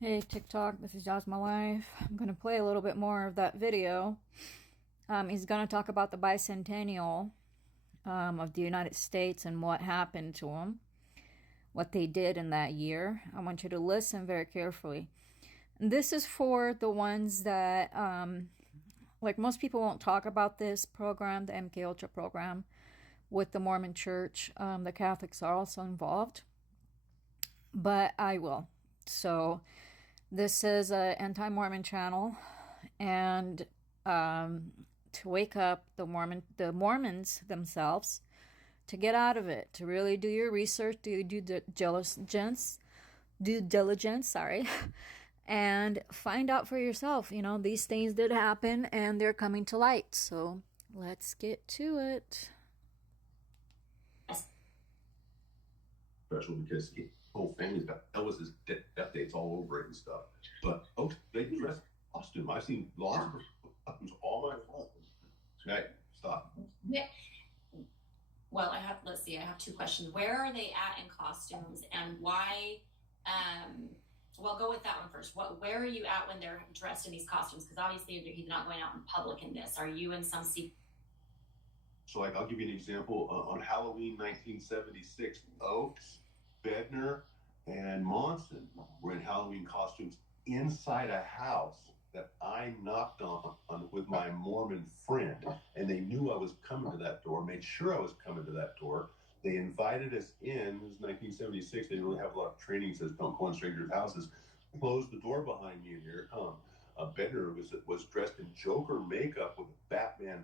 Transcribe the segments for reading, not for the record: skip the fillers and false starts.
Hey TikTok, this is Jazz My Life. I'm going to play a little bit more of that video. He's going to talk about the bicentennial of the United States and what happened to them, what they did in that year. I want you to listen very carefully. And this is for the ones that, like most people won't talk about this program, the mkultra program with the Mormon Church. The Catholics are also involved, but I will. So this is an anti-Mormon channel, and to wake up the Mormons themselves, to get out of it, to really do your research, do due diligence, sorry, and find out for yourself. You know, these things did happen, and they're coming to light. So let's get to it. Special because his whole family's got Elvis's death dates all over it and stuff. But folks, they dress in costume. I've seen lots of costumes all my life. Right? Stop. Yeah. Well, let's see, I have two questions. Where are they at in costumes and why? Well, go with that one first. Where are you at when they're dressed in these costumes? Because obviously he's not going out in public in this. Are you in some secret? So, like, I'll give you an example. On Halloween 1976, Oakes, Bednar, and Monson were in Halloween costumes inside a house that I knocked on with my Mormon friend. And they knew I was coming to that door, made sure I was coming to that door. They invited us in. It was 1976. They didn't really have a lot of training, says don't go in strangers' houses. Closed the door behind me, and here it comes. Bednar was dressed in Joker makeup with a Batman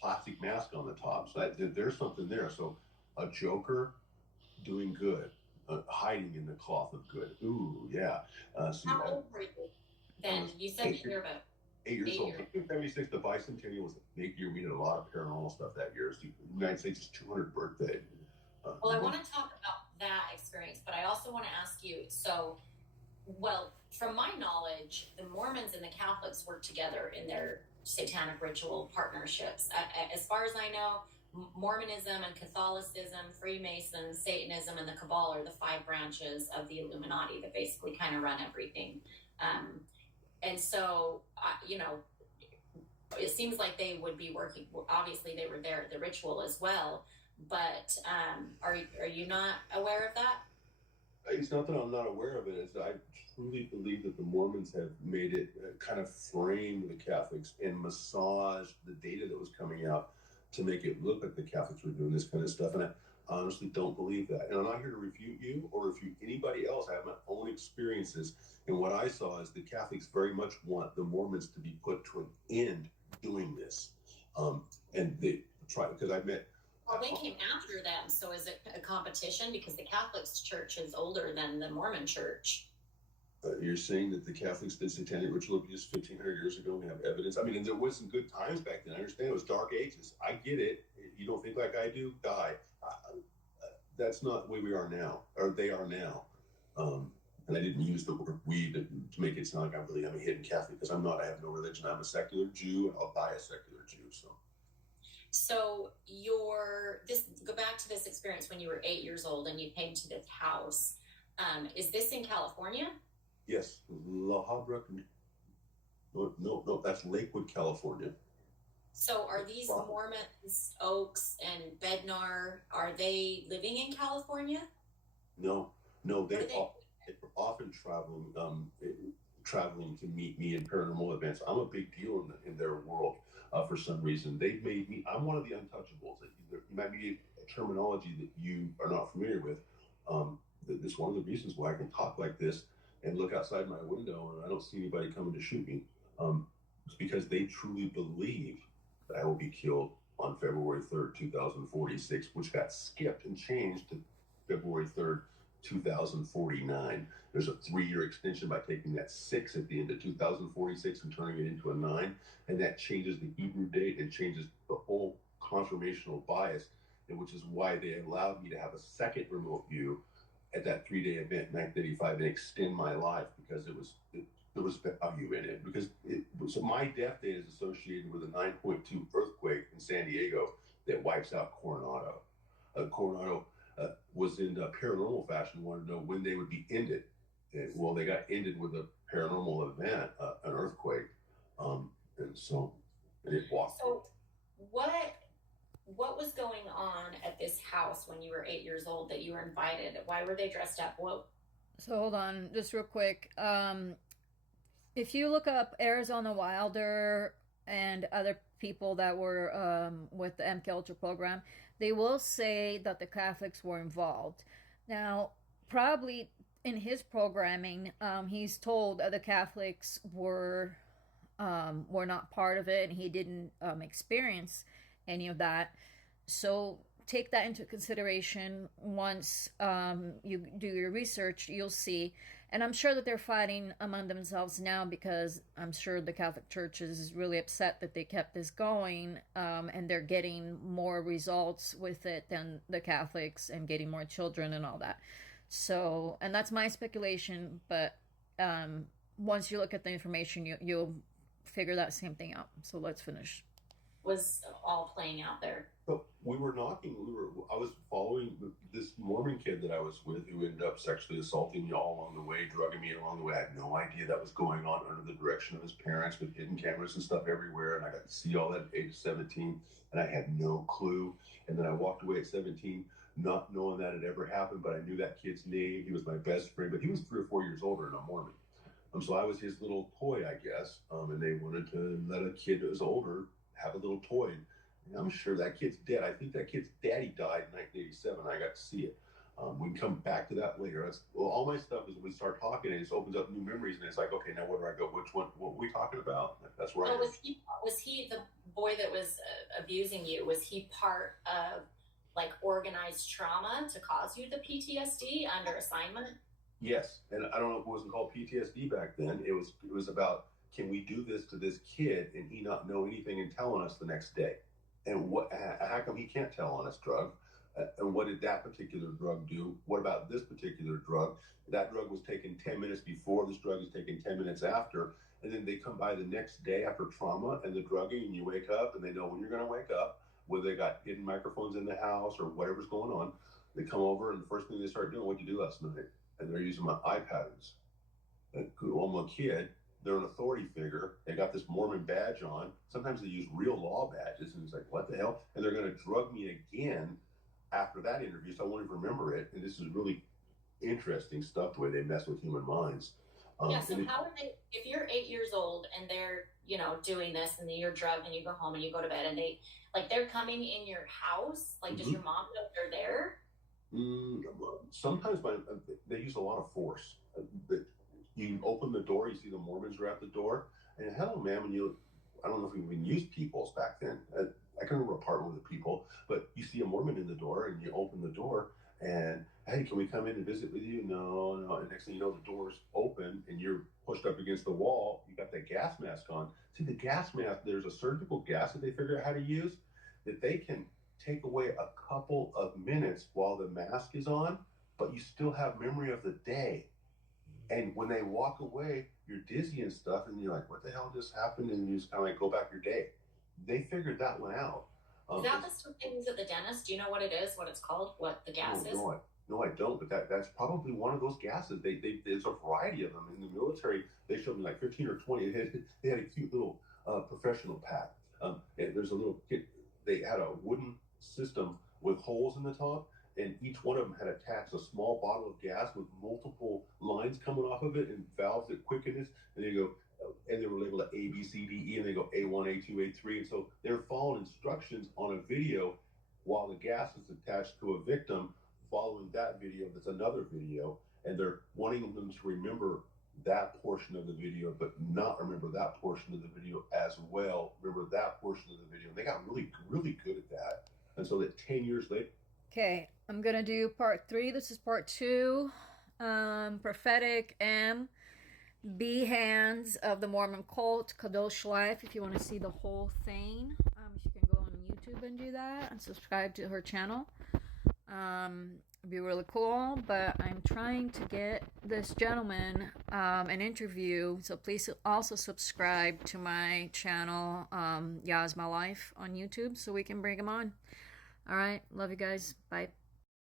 plastic mask on the top. So there's something there. So a Joker doing good, hiding in the cloth of good. Ooh, yeah. How old were you then? You said you're about 8 years old. 1976, the bicentennial was a big year. We did a lot of paranormal stuff that year. It's the United States' 200th birthday. Well, I want to talk about that experience, but I also want to ask you, well, from my knowledge, the Mormons and the Catholics work together in their satanic ritual partnerships. As far as I know, Mormonism and Catholicism, Freemasons, Satanism, and the Cabal are the five branches of the Illuminati that basically kind of run everything. And so, it seems like they would be working. Obviously, they were there at the ritual as well. But are you not aware of that? It's not that I'm not aware of it. It's that I truly believe that the Mormons have made it kind of frame the Catholics and massage the data that was coming out to make it look like the Catholics were doing this kind of stuff. And I honestly don't believe that. And I'm not here to refute you or refute anybody else. I have my own experiences. And what I saw is the Catholics very much want the Mormons to be put to an end doing this. And they try, because I met Well, they came after them, so is it a competition? Because the Catholic Church is older than the Mormon Church. You're saying that the Catholics did satanic ritual abuse 1,500 years ago. We have evidence. I mean, and there was some good times back then. I understand it was dark ages. I get it. You don't think like I do? Die. That's not the way we are now, or they are now. And I didn't use the word we to make it sound like I'm a hidden Catholic, because I'm not. I have no religion. I'm a secular Jew, and I'll die a secular Jew. So go back to this experience when you were 8 years old and you came to this house. Is this in California? Yes, La Habra. No, that's Lakewood, California. So are these Mormons, Oaks, and Bednar, are they living in California? No, no, What are they? they're often traveling to meet me in paranormal events. I'm a big deal in their world for some reason. They've made me. I'm one of the untouchables. You might be a terminology that you are not familiar with. This is one of the reasons why I can talk like this and look outside my window and I don't see anybody coming to shoot me. It's because they truly believe that I will be killed on February 3rd, 2046, which got skipped and changed to February 3rd, 2049. There's a 3-year extension by taking that 6 at the end of 2046 and turning it into a 9. And that changes the Hebrew date and changes the whole confirmational bias, and which is why they allowed me to have a second remote view at that 3-day event in 1985 and extend my life, because there was value in it. So my death date is associated with a 9.2 earthquake in San Diego that wipes out Coronado. Coronado was in a paranormal fashion, wanted to know when they would be ended. well, they got ended with a paranormal event, an earthquake, and so it walked. So, what was going on at this house when you were 8 years old that you were invited? Why were they dressed up? What? So hold on, just real quick. If you look up Arizona Wilder and other people that were with the mkultra program, they will say that the Catholics were involved. Now, probably in his programming, he's told that the Catholics were not part of it, and he didn't experience any of that. So take that into consideration once you do your research. You'll see, and I'm sure that they're fighting among themselves now, because I'm sure the Catholic Church is really upset that they kept this going, and they're getting more results with it than the Catholics, and getting more children and all that. So, and that's my speculation, but once you look at the information, you'll figure that same thing out. So let's finish. Was all playing out there? But we were knocking. I was following this Mormon kid that I was with, who ended up sexually assaulting me all along the way, drugging me along the way. I had no idea that was going on under the direction of his parents, with hidden cameras and stuff everywhere. And I got to see all that at age 17, and I had no clue. And then I walked away at 17, not knowing that it ever happened. But I knew that kid's name. He was my best friend, but he was 3 or 4 years older, and I'm Mormon. So I was his little toy, I guess. And they wanted to let a kid that was older have a little toy. And I'm sure that kid's dead. I think that kid's daddy died in 1987. I got to see it. We can come back to that later. All my stuff is when we start talking, it just opens up new memories, and it's like, okay, now where do I go? Which one? What were we talking about? That's right. So was he the boy that was abusing you? Was he part of like organized trauma to cause you the PTSD under assignment? Yes, and I don't know if it wasn't called PTSD back then. It was about, can we do this to this kid and he not know anything and tell on us the next day? And how come he can't tell on us, drug? And what did that particular drug do? What about this particular drug? That drug was taken 10 minutes before, this drug is taken 10 minutes after. And then they come by the next day after trauma and the drugging, and you wake up, and they know when you're going to wake up, whether they got hidden microphones in the house or whatever's going on. They come over, and the first thing they start doing, what'd you do last night? And they're using my eye patterns. I'm a kid. They're an authority figure. They got this Mormon badge on. Sometimes they use real law badges, and it's like, what the hell? And they're going to drug me again after that interview, so I won't even remember it. And this is really interesting stuff, the way they mess with human minds. Yeah, so how are they, if you're 8 years old and they're, doing this, and then you're drugged and you go home and you go to bed, and they're coming in your house, like, does your mom know they're there? Sometimes they use a lot of force. You open the door, you see the Mormons are at the door, and hell, man, I don't know if we even used peoples back then. I can remember apartment with the people, but you see a Mormon in the door, and you open the door, and hey, can we come in and visit with you? No. And next thing you know, the door's open, and you're pushed up against the wall. You got that gas mask on. See, the gas mask, there's a surgical gas that they figure out how to use, that they can take away a couple of minutes while the mask is on, but you still have memory of the day. And when they walk away, you're dizzy and stuff, and you're like, what the hell just happened? And you just kind of like go back your day. They figured that one out. Is that the things at the dentist? Do you know what it is, what it's called, what the gas is? No, I don't, but that's probably one of those gases. There's a variety of them. In the military, they showed me like 15 or 20. They had a cute little professional pack. There's a little kit. They had a wooden system with holes in the top, and each one of them had attached a small bottle of gas with multiple lines coming off of it and valves that quicken it. And they go, and they were labeled A, B, C, D, E, and they go A1, A2, A3. And so they're following instructions on a video while the gas is attached to a victim. Following that video, that's another video, and they're wanting them to remember that portion of the video, but not remember that portion of the video as well. Remember that portion of the video. And they got really, really good at that. And so that 10 years later. Okay, I'm going to do part 3. This is part 2. Prophetic M. B. Hands of the Mormon Cult, Kadosh Life. If you want to see the whole thing, you can go on YouTube and do that and subscribe to her channel. It'd be really cool, but I'm trying to get this gentleman an interview, so please also subscribe to my channel, Yaz My Life on YouTube, so we can bring him on. All right, love you guys. Bye.